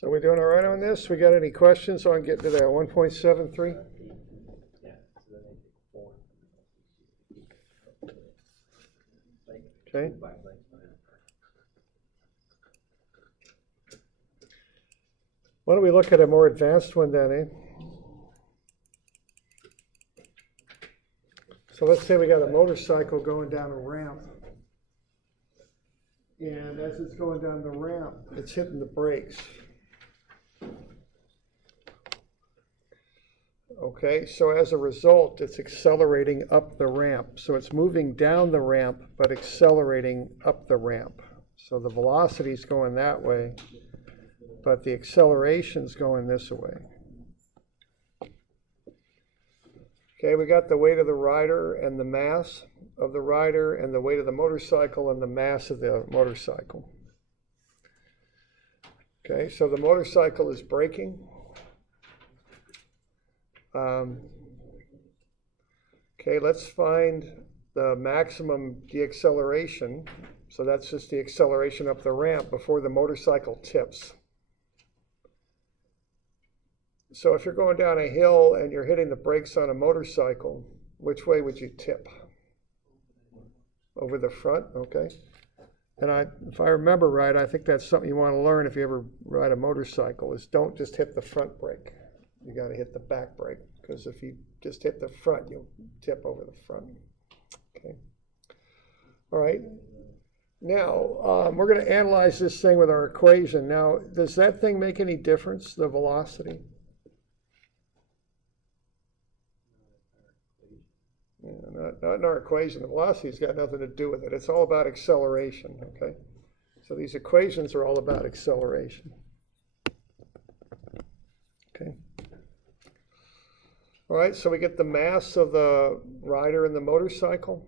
So we're doing all right on this? We got any questions on getting to that 1.73? Okay. Why don't we look at a more advanced one then, eh? So let's say we got a motorcycle going down a ramp. And as it's going down the ramp, it's hitting the brakes. Okay, so as a result, it's accelerating up the ramp. So it's moving down the ramp, but accelerating up the ramp. So the velocity is going that way, but the acceleration's going this way. Okay, we got the weight of the rider and the mass of the rider and the weight of the motorcycle and the mass of the motorcycle. Okay, so the motorcycle is braking. Okay, let's find the maximum deacceleration. So that's just the acceleration up the ramp before the motorcycle tips. So if you're going down a hill and you're hitting the brakes on a motorcycle, which way would you tip? Over the front, okay. And if I remember right, I think that's something you want to learn if you ever ride a motorcycle, is don't just hit the front brake. You got to hit the back brake, because if you just hit the front, you'll tip over the front. Okay. All right. Now, we're going to analyze this thing with our equation. Now, does that thing make any difference, the velocity? Yeah, not in our equation. The velocity's got nothing to do with it. It's all about acceleration, okay? So these equations are all about acceleration. Okay. All right, so we get the mass of the rider and the motorcycle.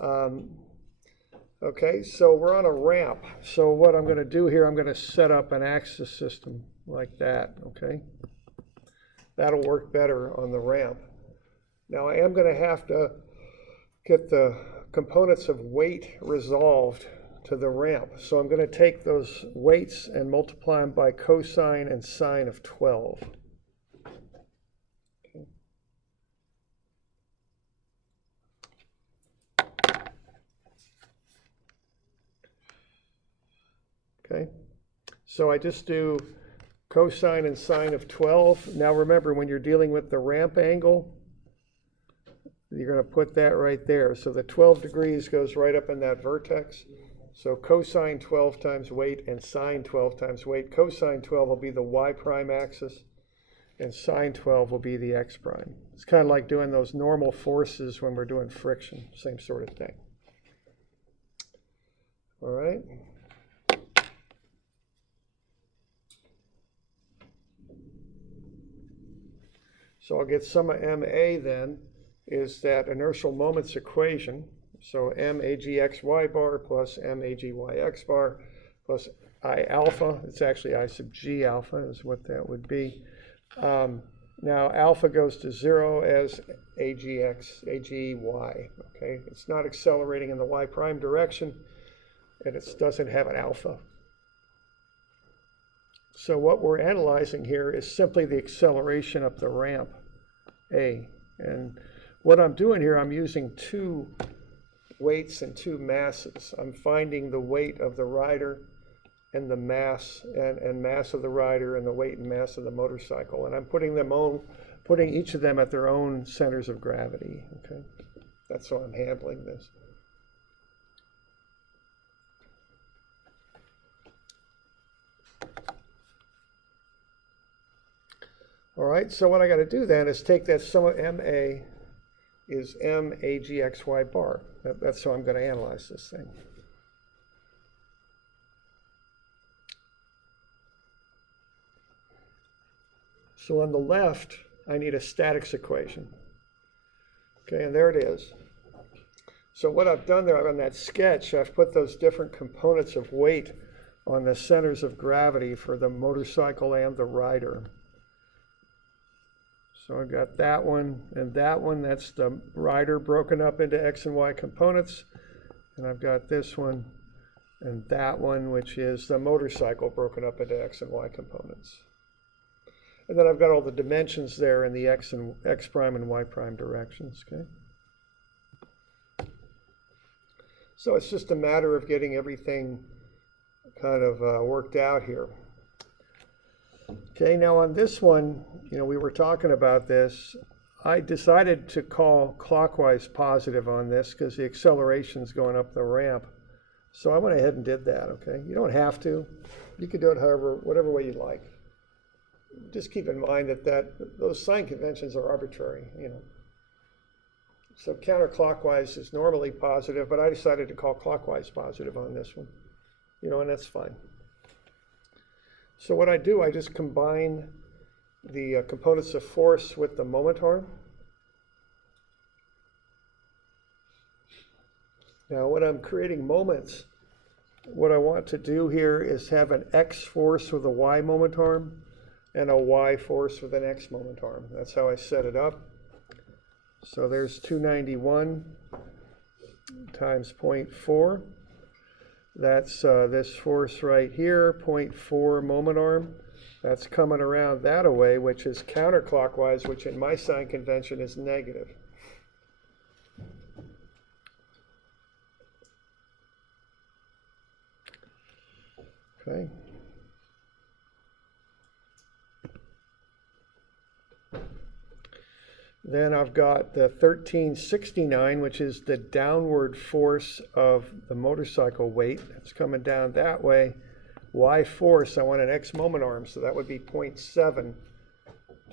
Okay, so we're on a ramp. So what I'm going to do here, I'm going to set up an axis system like that, okay? That'll work better on the ramp. Now I am going to have to get the components of weight resolved to the ramp. So I'm going to take those weights and multiply them by cosine and sine of 12. Okay, so I just do cosine and sine of 12. Now remember, when you're dealing with the ramp angle, you're going to put that right there. So the 12 degrees goes right up in that vertex. So cosine 12 times weight and sine 12 times weight. Cosine 12 will be the y prime axis, and sine 12 will be the x prime. It's kind of like doing those normal forces when we're doing friction, same sort of thing. All right. So I'll get sum of MA then is that inertial moments equation. So MAGXY bar plus MAGYX bar plus I alpha. It's actually I sub G alpha is what that would be. Now alpha goes to 0 as AGY. Okay, it's not accelerating in the y prime direction, and it doesn't have an alpha. So what we're analyzing here is simply the acceleration up the ramp, A. And what I'm doing here, I'm using two weights and two masses. I'm finding the weight of the rider and the mass and mass of the rider and the weight and mass of the motorcycle. And I'm putting each of them at their own centers of gravity. Okay, that's how I'm handling this. All right, so what I got to do then is take that sum of MA is MAGXY bar. That's how I'm going to analyze this thing. So on the left, I need a statics equation. Okay, and there it is. So what I've done there on that sketch, I've put those different components of weight on the centers of gravity for the motorcycle and the rider. So I've got that one and that one. That's the rider broken up into x and y components. And I've got this one and that one, which is the motorcycle broken up into x and y components. And then I've got all the dimensions there in the x prime and y prime directions, okay? So it's just a matter of getting everything kind of worked out here. Okay, now on this one, we were talking about this. I decided to call clockwise positive on this because the acceleration's going up the ramp. So I went ahead and did that, okay? You don't have to. You can do it whatever way you like. Just keep in mind that those sign conventions are arbitrary, So counterclockwise is normally positive, but I decided to call clockwise positive on this one, and that's fine. So what I do, I just combine the components of force with the moment arm. Now when I'm creating moments, what I want to do here is have an x force with a y moment arm and a y force with an x moment arm. That's how I set it up. So there's 291 times 0.4. That's this force right here, 0.4 moment arm. That's coming around that way, which is counterclockwise, which in my sign convention is negative. Okay. Then I've got the 1369, which is the downward force of the motorcycle weight. It's coming down that way. Y force, I want an x moment arm, so that would be 0.7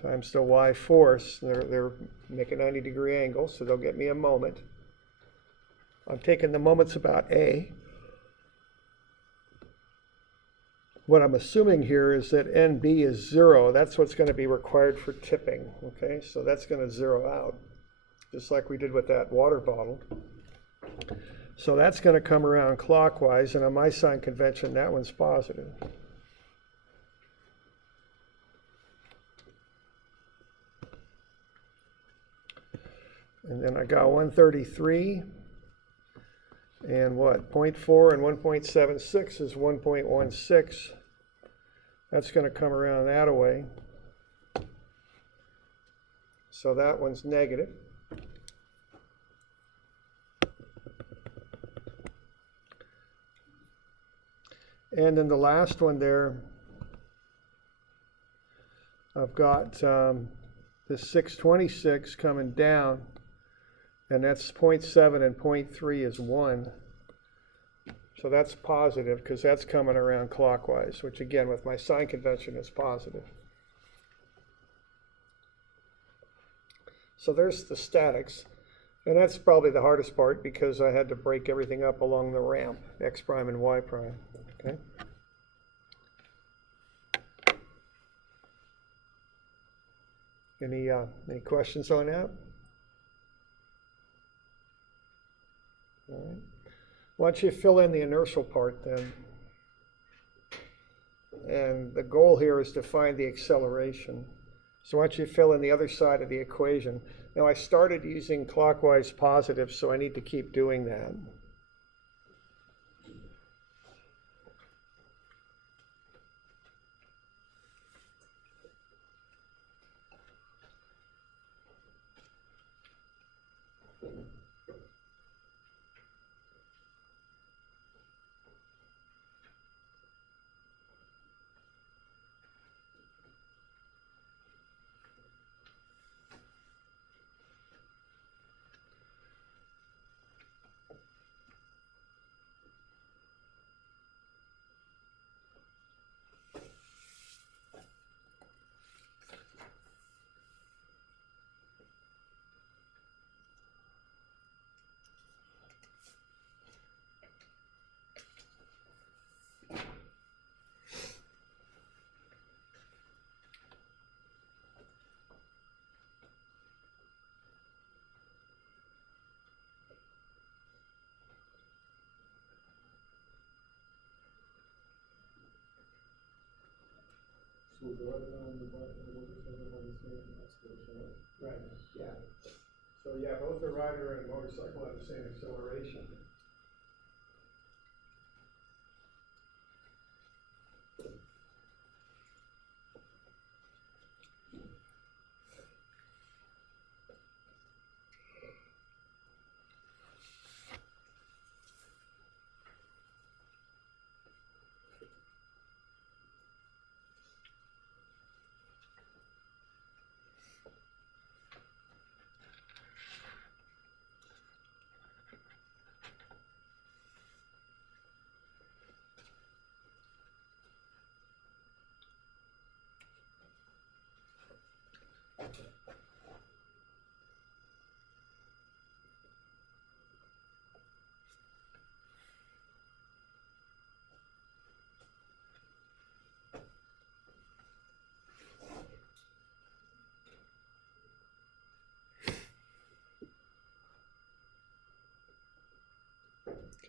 times the y force. They're making a 90-degree angle, so they'll get me a moment. I'm taking the moments about A. What I'm assuming here is that NB is 0. That's what's going to be required for tipping, okay? So that's going to zero out, just like we did with that water bottle. So that's going to come around clockwise, and on my sign convention, that one's positive. And then I got 133, and what? 0.4 and 1.76 is 1.16. That's going to come around that way. So that one's negative. And then the last one there, I've got this 626 coming down, and that's 0.7 and 0.3 is 1. So that's positive because that's coming around clockwise, which again with my sign convention is positive. So there's the statics, and that's probably the hardest part because I had to break everything up along the ramp, x prime and y prime. Okay. Any questions on that? All right. Why don't you fill in the inertial part then? And the goal here is to find the acceleration. So why don't you fill in the other side of the equation? Now I started using clockwise positive, so I need to keep doing that. So the rider and the motorcycle have the same acceleration, right? Right, yeah. So yeah, both the rider and motorcycle have the same acceleration.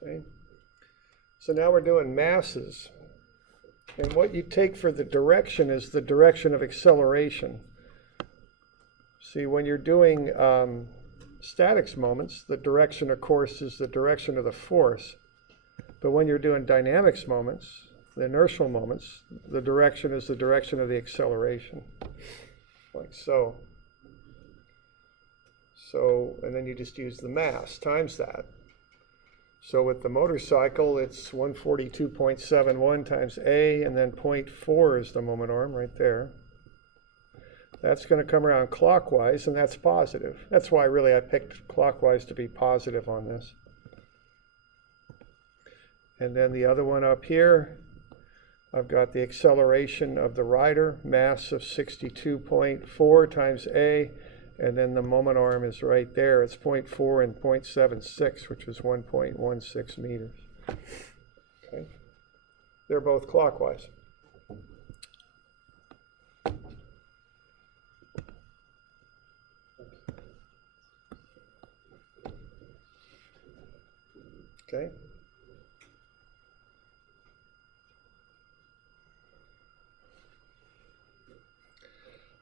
Okay. So now we're doing masses. And what you take for the direction is the direction of acceleration. See, when you're doing statics moments, the direction, of course, is the direction of the force. But when you're doing dynamics moments, the inertial moments, the direction is the direction of the acceleration, like so. So, and then you just use the mass times that. So with the motorcycle, it's 142.71 times A, and then 0.4 is the moment arm right there. That's going to come around clockwise, and that's positive. That's why really I picked clockwise to be positive on this. And then the other one up here, I've got the acceleration of the rider, mass of 62.4 times A, and then the moment arm is right there. It's 0.4 and 0.76, which is 1.16 meters. Okay. They're both clockwise. Okay.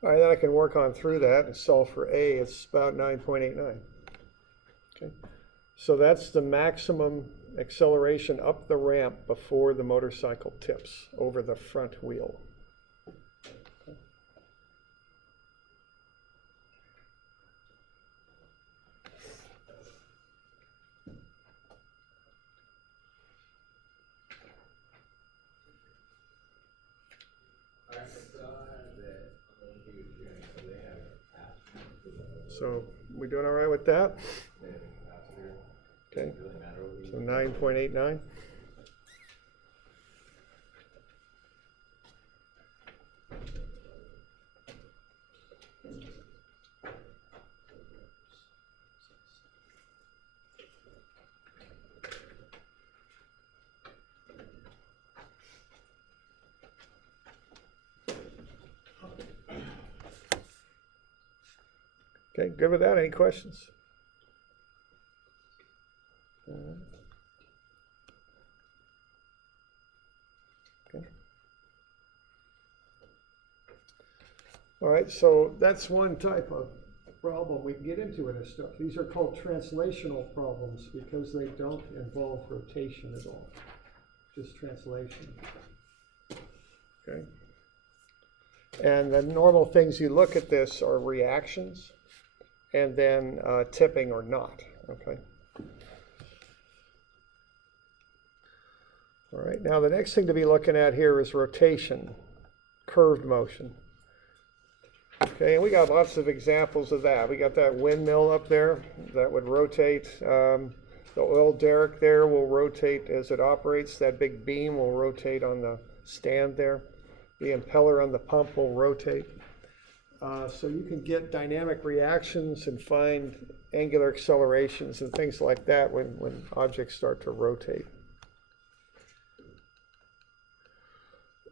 All right, then I can work on through that and solve for A. It's about 9.89. Okay. So that's the maximum acceleration up the ramp before the motorcycle tips over the front wheel. So we doing all right with that? Okay. So 9.89. Okay, good with that? Any questions? Okay. All right, so that's one type of problem we can get into in this stuff. These are called translational problems because they don't involve rotation at all, just translation. Okay. And the normal things you look at this are reactions and then tipping or not, okay? All right, now the next thing to be looking at here is rotation, curved motion. Okay, and we got lots of examples of that. We got that windmill up there that would rotate. The oil derrick there will rotate as it operates. That big beam will rotate on the stand there. The impeller on the pump will rotate. So you can get dynamic reactions and find angular accelerations and things like that when objects start to rotate.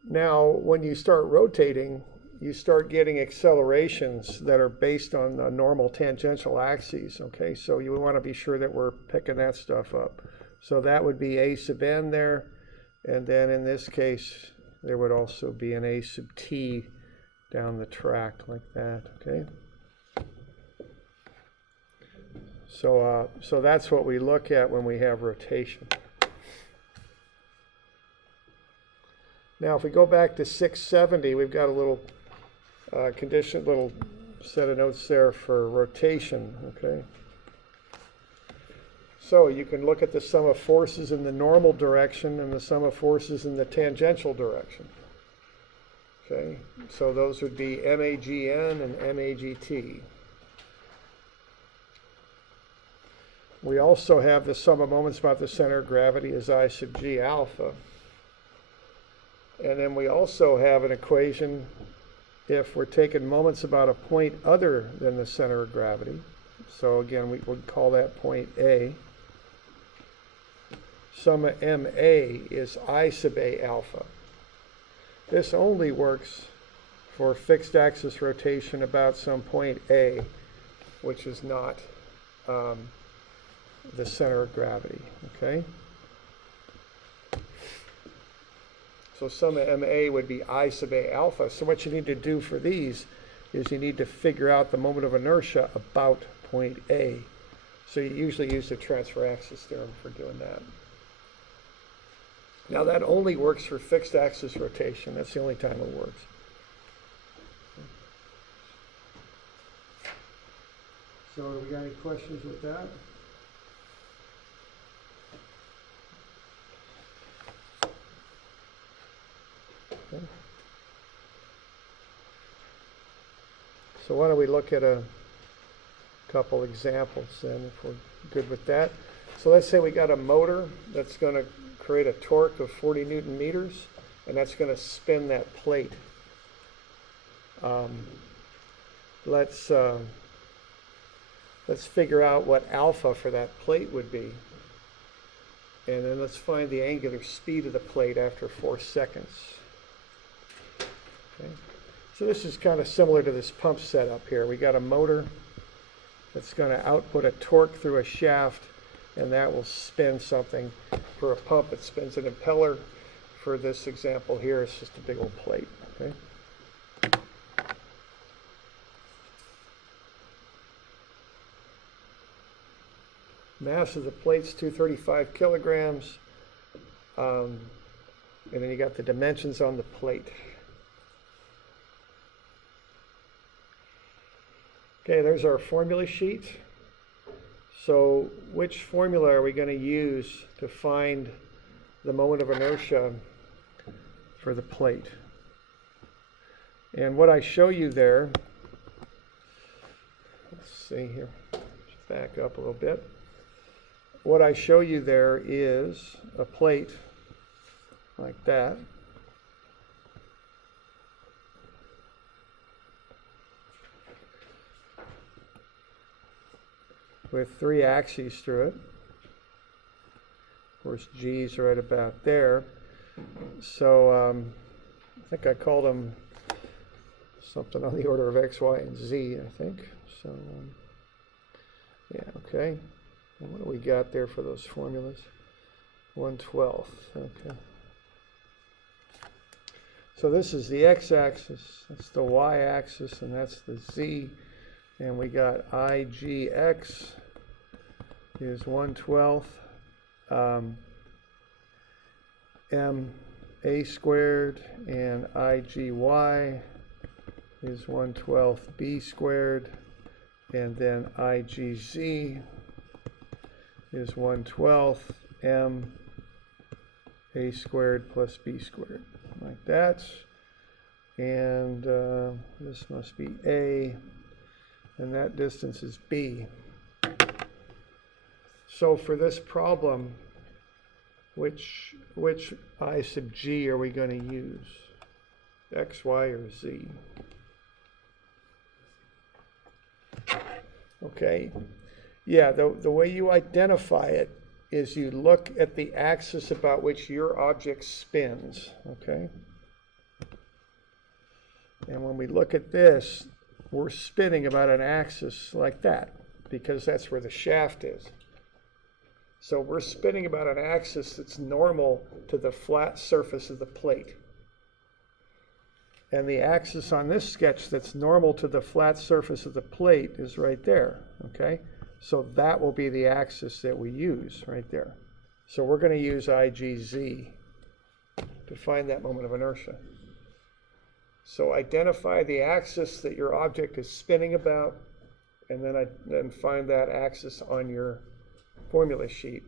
Now, when you start rotating, you start getting accelerations that are based on the normal tangential axes, okay? So you want to be sure that we're picking that stuff up. So that would be A sub n there, and then in this case, there would also be an A sub t down the track like that, okay? So that's what we look at when we have rotation. Now, if we go back to 670, we've got a little little set of notes there for rotation, okay? So you can look at the sum of forces in the normal direction and the sum of forces in the tangential direction. Okay, so those would be MAGN and MAGT. We also have the sum of moments about the center of gravity as I sub g alpha. And then we also have an equation if we're taking moments about a point other than the center of gravity. So again, we would call that point A. Sum of MA is I sub A alpha. This only works for fixed axis rotation about some point A, which is not the center of gravity, okay? So sum of MA would be I sub A alpha. So what you need to do for these is you need to figure out the moment of inertia about point A. So you usually use the transfer axis theorem for doing that. Now that only works for fixed axis rotation. That's the only time it works. So we got any questions with that? Okay. So why don't we look at a couple examples then, if we're good with that. So let's say we got a motor that's going to create a torque of 40 Newton meters, and that's going to spin that plate. Let's figure out what alpha for that plate would be. And then let's find the angular speed of the plate after 4 seconds. Okay. So this is kind of similar to this pump setup here. We got a motor that's going to output a torque through a shaft, and that will spin something. For a pump, it spins an impeller. For this example here, it's just a big old plate. Okay. Mass of the plate's 235 kilograms. And then you got the dimensions on the plate. Okay, there's our formula sheet. So which formula are we going to use to find the moment of inertia for the plate? And what I show you there, let's see here, let's back up a little bit. What I show you there is a plate like that. With 3 axes through it. Of course, G's right about there. So I think I called them something on the order of X, Y, and Z, I think. So, yeah, okay. And what do we got there for those formulas? 1/12, okay. So this is the x-axis, that's the y-axis, and that's the z. And we got IGX is 1/12 MA squared, and IGY is 1/12 B squared, and then IGZ is 1/12 A squared plus B squared, like that. And this must be A, and that distance is B. So for this problem, which I sub G are we going to use? X, Y, or Z? Okay. Yeah, the way you identify it is you look at the axis about which your object spins, okay? And when we look at this, we're spinning about an axis like that, because that's where the shaft is. So we're spinning about an axis that's normal to the flat surface of the plate. And the axis on this sketch that's normal to the flat surface of the plate is right there, okay? So that will be the axis that we use right there. So we're going to use IGZ to find that moment of inertia. So identify the axis that your object is spinning about, and then find that axis on your formula sheet.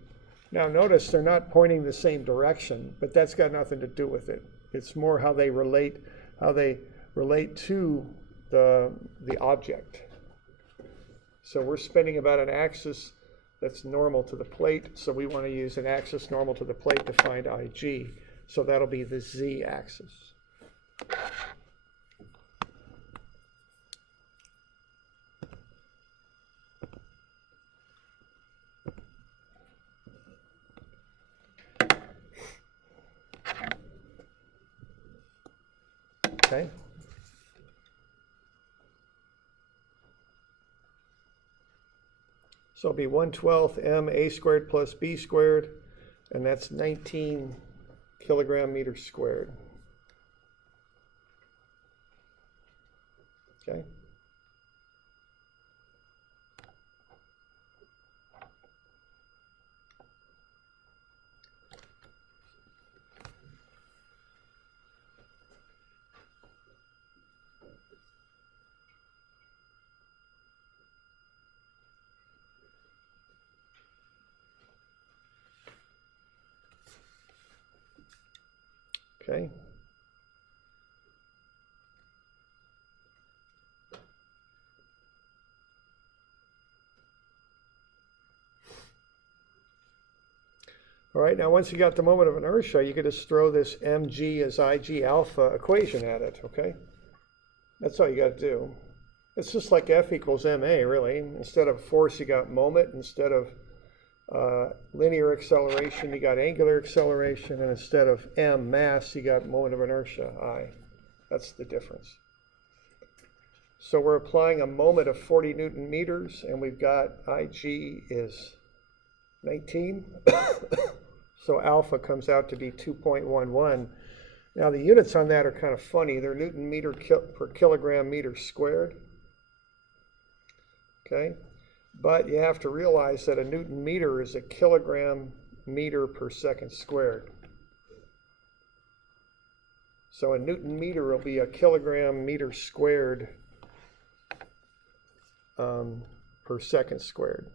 Now notice they're not pointing the same direction, but that's got nothing to do with it. It's more how they relate to the object. So we're spinning about an axis that's normal to the plate, so we want to use an axis normal to the plate to find IG. So that'll be the z-axis. Okay. So it'll be 1/12 MA squared plus B squared, and that's 19 kilogram meters squared. Okay. Okay. All right, now once you got the moment of inertia, you could just throw this mg as ig alpha equation at it, okay? That's all you got to do. It's just like F equals ma, really. Instead of force, you got moment. Instead of linear acceleration, you got angular acceleration. And instead of m, mass, you got moment of inertia, I. That's the difference. So we're applying a moment of 40 Newton meters, and we've got IG is 19. So alpha comes out to be 2.11. Now the units on that are kind of funny. They're Newton meter per kilogram meter squared. Okay, but you have to realize that a Newton meter is a kilogram meter per second squared. So a Newton meter will be a kilogram meter squared per second squared.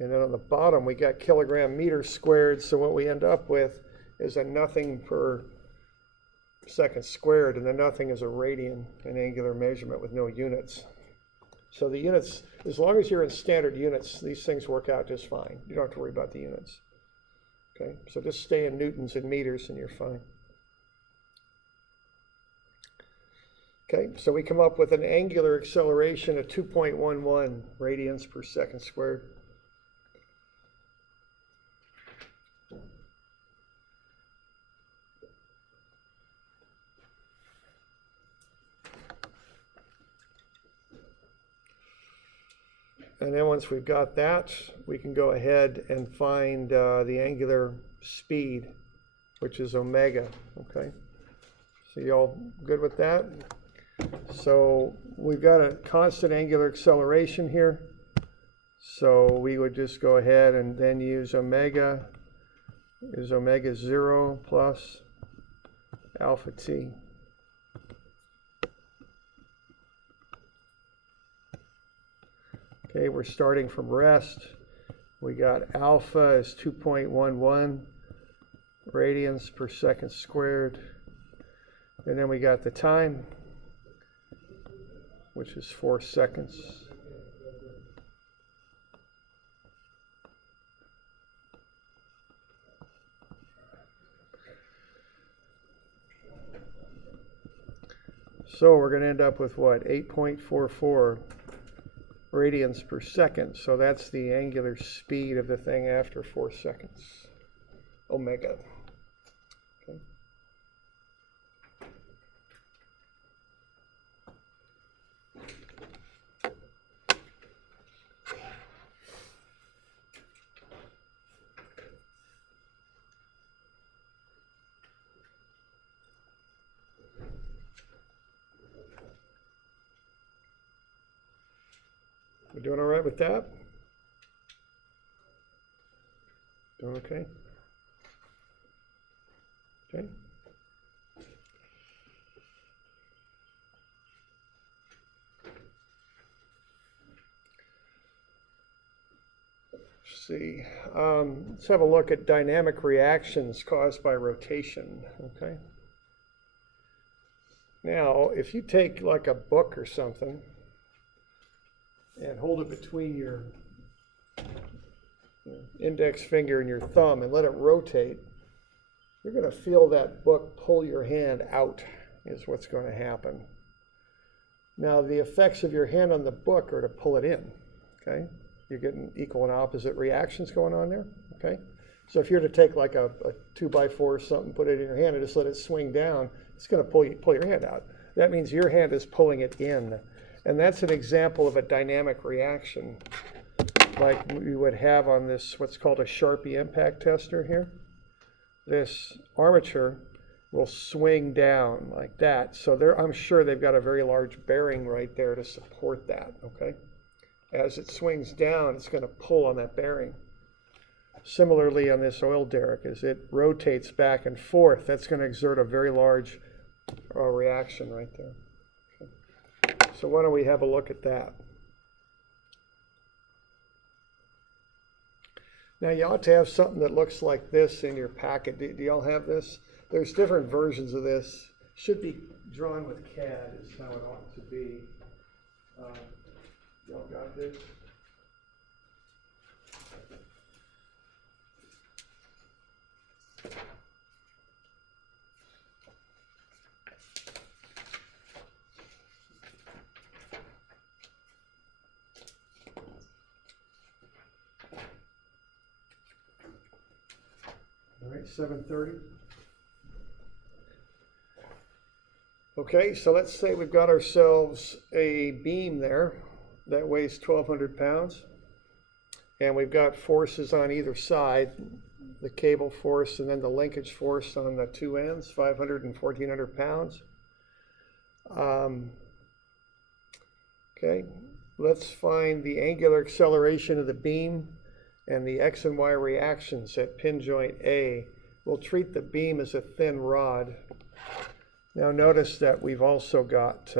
And then on the bottom, we got kilogram meter squared. So what we end up with is a nothing per second squared, and the nothing is a radian in angular measurement with no units. So the units, as long as you're in standard units, these things work out just fine. You don't have to worry about the units. Okay, so just stay in newtons and meters and you're fine. Okay, so we come up with an angular acceleration of 2.11 radians per second squared. And then once we've got that, we can go ahead and find the angular speed, which is omega, okay? So you all good with that? So we've got a constant angular acceleration here. So we would just go ahead and then use omega, is omega 0 plus alpha t. Okay, we're starting from rest. We got alpha is 2.11 radians per second squared. And then we got the time, which is 4 seconds. So we're going to end up with what? 8.44 radians per second. So that's the angular speed of the thing after 4 seconds. Omega. Okay. We're doing all right with that? Doing okay? Okay. Let's see. Let's have a look at dynamic reactions caused by rotation. Okay. Now, if you take like a book or something and hold it between your index finger and your thumb and let it rotate, you're going to feel that book pull your hand out, is what's going to happen. Now, the effects of your hand on the book are to pull it in, okay? You're getting equal and opposite reactions going on there, okay? So if you're to take like a 2x4 or something, put it in your hand and just let it swing down, it's going to pull your hand out. That means your hand is pulling it in. And that's an example of a dynamic reaction like we would have on this, what's called a Sharpie impact tester here. This armature will swing down like that. So I'm sure they've got a very large bearing right there to support that, okay? As it swings down, it's going to pull on that bearing. Similarly on this oil derrick, as it rotates back and forth, that's going to exert a very large reaction right there. Okay. So why don't we have a look at that? Now you ought to have something that looks like this in your packet. Do y'all have this? There's different versions of this. Should be drawn with CAD is how it ought to be. Y'all got this? All right, 7:30. Okay, so let's say we've got ourselves a beam there that weighs 1,200 pounds, and we've got forces on either side, the cable force and then the linkage force on the two ends, 500 and 1,400 pounds. Okay, let's find the angular acceleration of the beam and the X and Y reactions at pin joint A. We'll treat the beam as a thin rod. Now notice that we've also got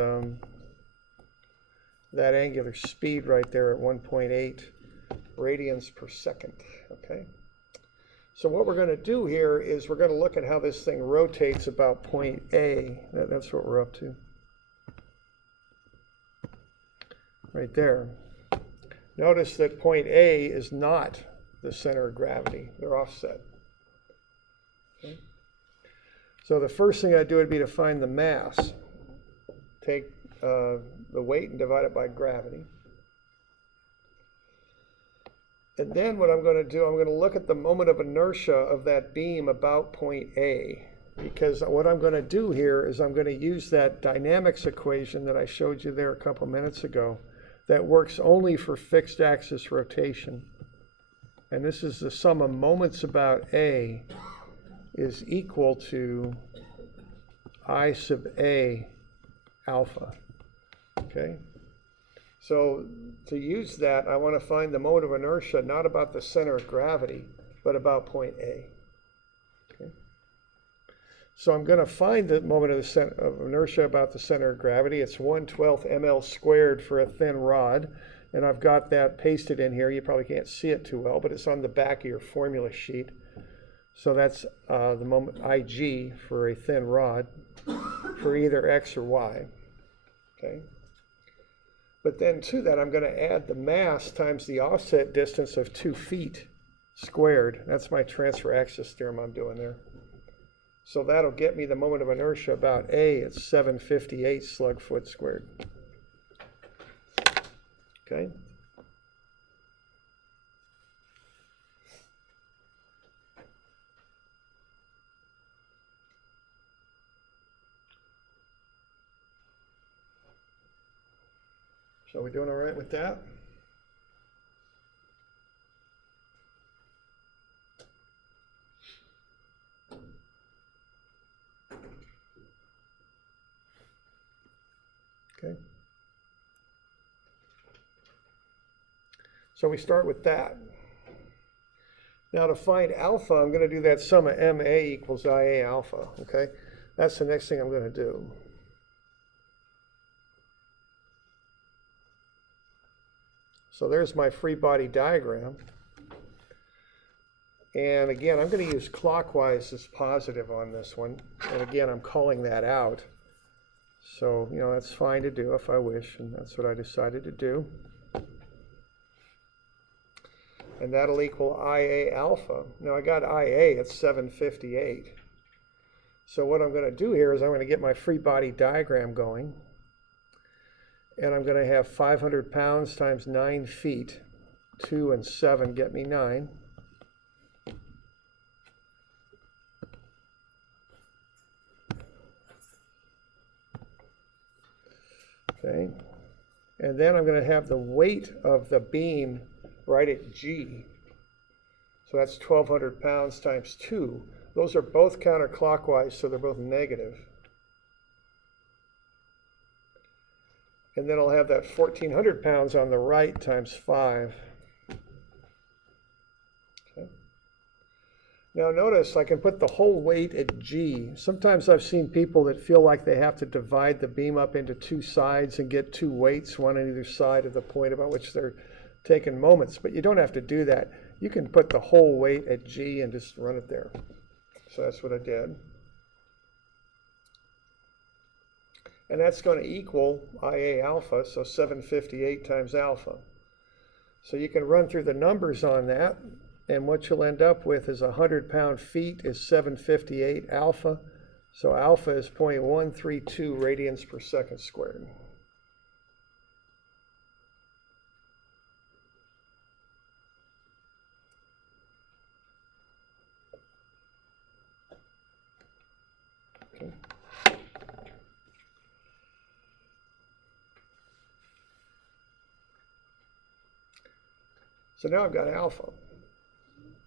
that angular speed right there at 1.8 radians per second, okay? So what we're going to do here is we're going to look at how this thing rotates about point A. That's what we're up to. Right there. Notice that point A is not the center of gravity. They're offset. Okay. So the first thing I'd do would be to find the mass. Take the weight and divide it by gravity. And then what I'm going to do, I'm going to look at the moment of inertia of that beam about point A. Because what I'm going to do here is I'm going to use that dynamics equation that I showed you there a couple minutes ago that works only for fixed axis rotation. And this is the sum of moments about A is equal to I sub A alpha, okay? So to use that, I want to find the moment of inertia not about the center of gravity, but about point A, okay? So I'm going to find the moment of inertia about the center of gravity. It's 1/12 ml squared for a thin rod, and I've got that pasted in here. You probably can't see it too well, but it's on the back of your formula sheet. So that's the moment Ig for a thin rod for either X or Y, okay? But then to that, I'm going to add the mass times the offset distance of 2 feet squared. That's my transfer axis theorem I'm doing there. So that'll get me the moment of inertia about A at 758 slug foot squared, okay? So we doing all right with that? Okay. So we start with that. Now to find alpha, I'm going to do that sum of MA equals IA alpha, okay? That's the next thing I'm going to do. So there's my free body diagram. And again, I'm going to use clockwise as positive on this one. And again, I'm calling that out. So, you know, that's fine to do if I wish, and that's what I decided to do. And that'll equal IA alpha. Now I got IA at 758. So what I'm going to do here is I'm going to get my free body diagram going. And I'm going to have 500 pounds times 9 feet. 2 and 7 get me 9. Okay. And then I'm going to have the weight of the beam right at G. So that's 1,200 pounds times 2. those are both counterclockwise, so they're both negative. And then I'll have that 1,400 pounds on the right times 5. Okay. Now notice I can put the whole weight at G. Sometimes I've seen people that feel like they have to divide the beam up into 2 sides and get 2 weights, one on either side of the point about which they're taking moments, but you don't have to do that. You can put the whole weight at G and just run it there. So that's what I did. And that's going to equal IA alpha, so 758 times alpha. So you can run through the numbers on that, and what you'll end up with is 100 pound-feet is 758 alpha. So alpha is 0.132 radians per second squared. Okay. So now I've got alpha,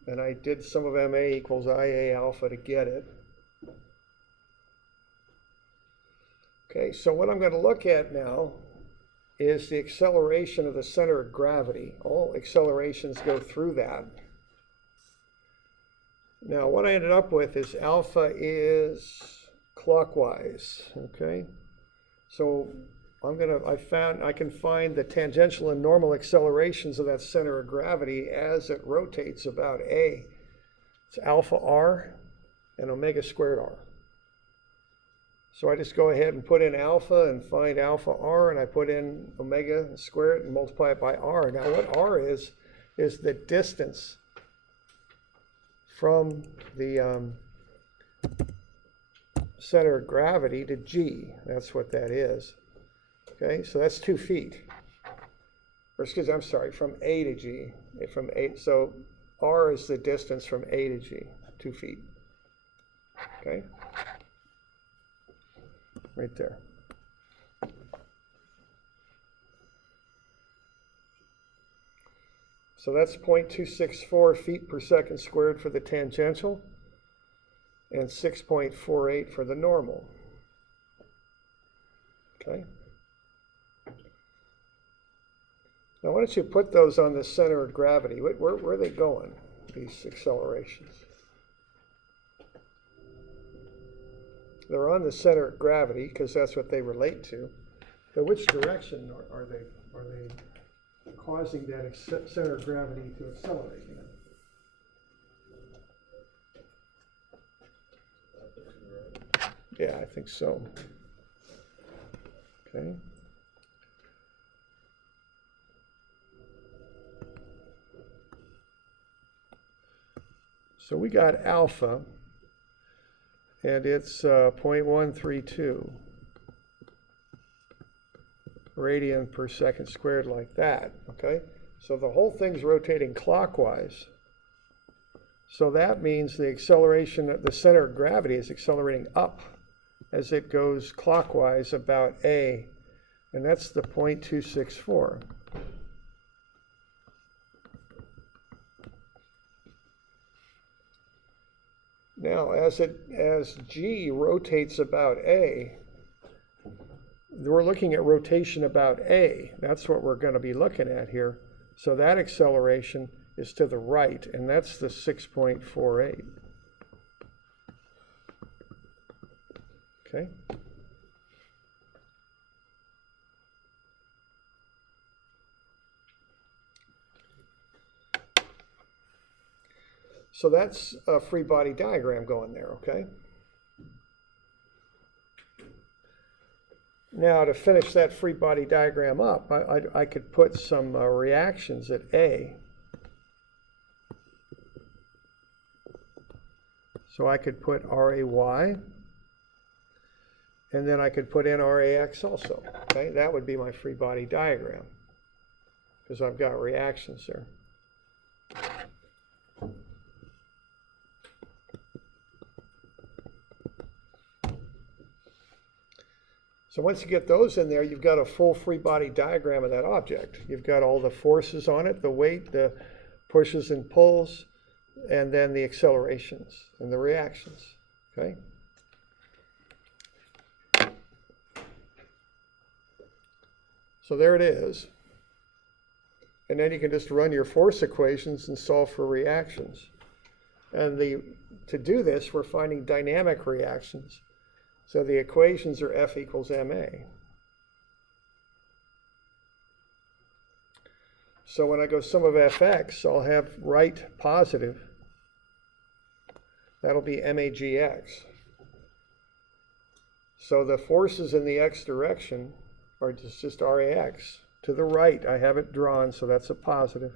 and I did sum of MA equals IA alpha to get it. Okay, so what I'm going to look at now is the acceleration of the center of gravity. All accelerations go through that. Now what I ended up with is alpha is clockwise, okay? So I can find the tangential and normal accelerations of that center of gravity as it rotates about A. It's alpha r and omega squared r. So I just go ahead and put in alpha and find alpha r, and I put in omega and square it and multiply it by r. Now what r is the distance from the center of gravity to G. That's what that is. Okay, so that's 2 feet. Or excuse me, I'm sorry, from A to G. From A, so R is the distance from A to G, 2 feet. Okay? Right there. So that's 0.264 feet per second squared for the tangential and 6.48 for the normal. Okay? Now, why don't you put those on the center of gravity? Where are they going, these accelerations? They're on the center of gravity because that's what they relate to. But which direction are they causing that center of gravity to accelerate? Yeah, I think so. Okay. So we got alpha, and it's 0.132 radian per second squared, like that, okay? So the whole thing's rotating clockwise. So that means the acceleration at the center of gravity is accelerating up as it goes clockwise about A, and that's the 0.264. Now, as G rotates about A, we're looking at rotation about A. That's what we're going to be looking at here. So that acceleration is to the right, and that's the 6.48. Okay? So that's a free body diagram going there, okay? Now, to finish that free body diagram up, I could put some reactions at A. So I could put RAY, and then I could put in RAX also, okay? That would be my free body diagram, because I've got reactions there. So once you get those in there, you've got a full free body diagram of that object. You've got all the forces on it, the weight, the pushes and pulls, and then the accelerations and the reactions, okay? So there it is. And then you can just run your force equations and solve for reactions. And to do this, we're finding dynamic reactions. So the equations are F equals ma. So when I go sum of fx, I'll have right positive. That'll be magx. So the forces in the x direction are just rax. To the right, I have it drawn, so that's a positive.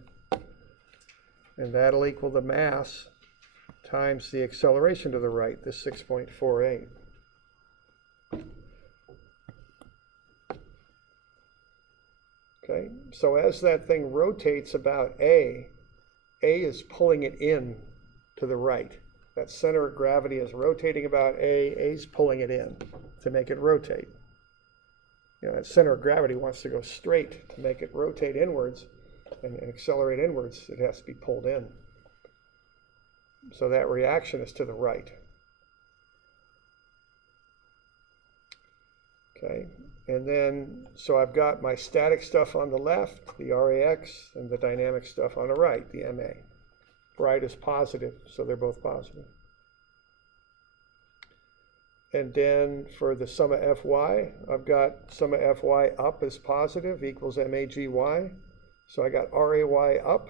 And that'll equal the mass times the acceleration to the right, the 6.48. Okay, so as that thing rotates about A is pulling it in to the right. That center of gravity is rotating about A's pulling it in to make it rotate. You know, that center of gravity wants to go straight. To make it rotate inwards and accelerate inwards, it has to be pulled in. So that reaction is to the right. Okay, and then, so I've got my static stuff on the left, the rax, and the dynamic stuff on the right, the ma. Right is positive, so they're both positive. And then for the sum of Fy, I've got sum of Fy up is positive equals magy. So I got ray up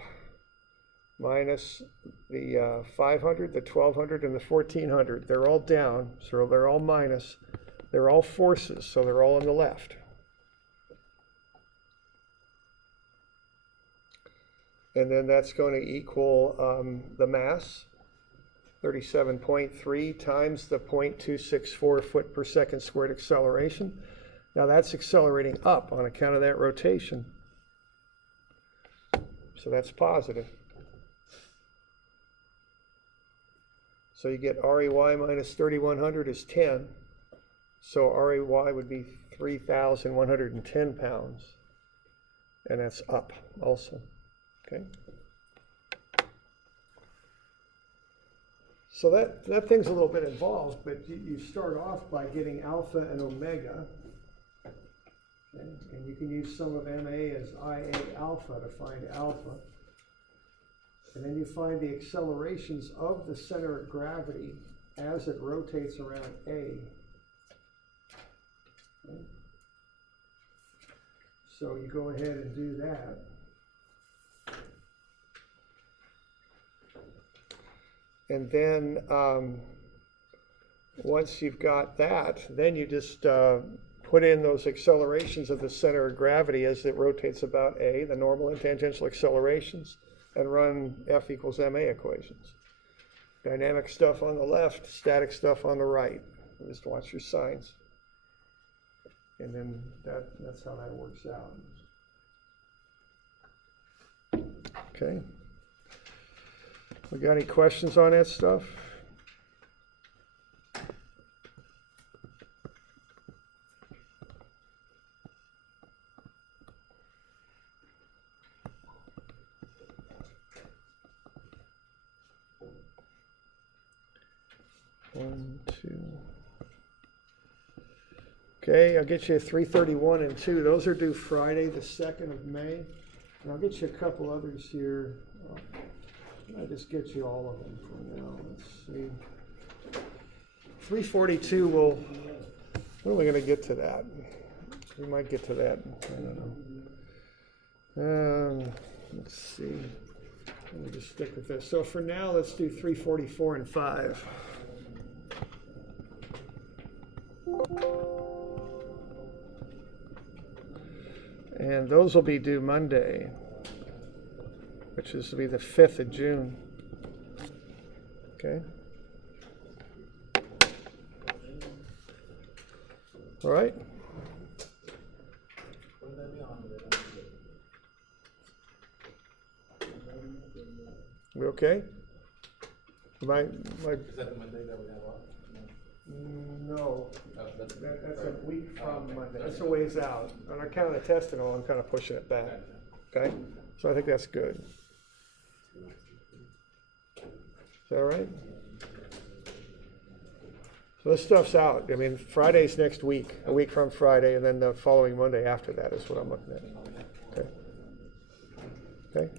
minus the 500, the 1200, and the 1400. They're all down, so they're all minus. They're all forces, so they're all on the left. And then that's going to equal the mass, 37.3 times the 0.264 foot per second squared acceleration. Now that's accelerating up on account of that rotation. So that's positive. So you get ray minus 3100 is 10. So ray would be 3,110 pounds. And that's up also. Okay. So that thing's a little bit involved, but you start off by getting alpha and omega. Okay? And you can use sum of ma as IA alpha to find alpha. And then you find the accelerations of the center of gravity as it rotates around A. Okay? So you go ahead and do that. And then once you've got that, then you just put in those accelerations of the center of gravity as it rotates about A, the normal and tangential accelerations, and run F equals ma equations. Dynamic stuff on the left, static stuff on the right. Just watch your signs. And then that's how that works out. Okay. We got any questions on that stuff? One, two. Okay, I'll get you 331 and 2. Those are due Friday, the 2nd of May. And I'll get you a couple others here. I'll just get you all of them for now. Let's see. 342 will, when are we going to get to that? We might get to that. I don't know. Let's see. Let me just stick with this. So for now, let's do 344 and 5. And those will be due Monday, which is to be the 5th of June. Okay. All right. We okay? Is that the Monday that we have off? No. That's That's a week from Monday. That's a ways out. On account of the test and all, I'm kind of pushing it back. Okay? So I think that's good. that right? So this stuff's out. I mean, Friday's next week, a week from Friday, and then the following Monday after that is what I'm looking at. Okay. Okay.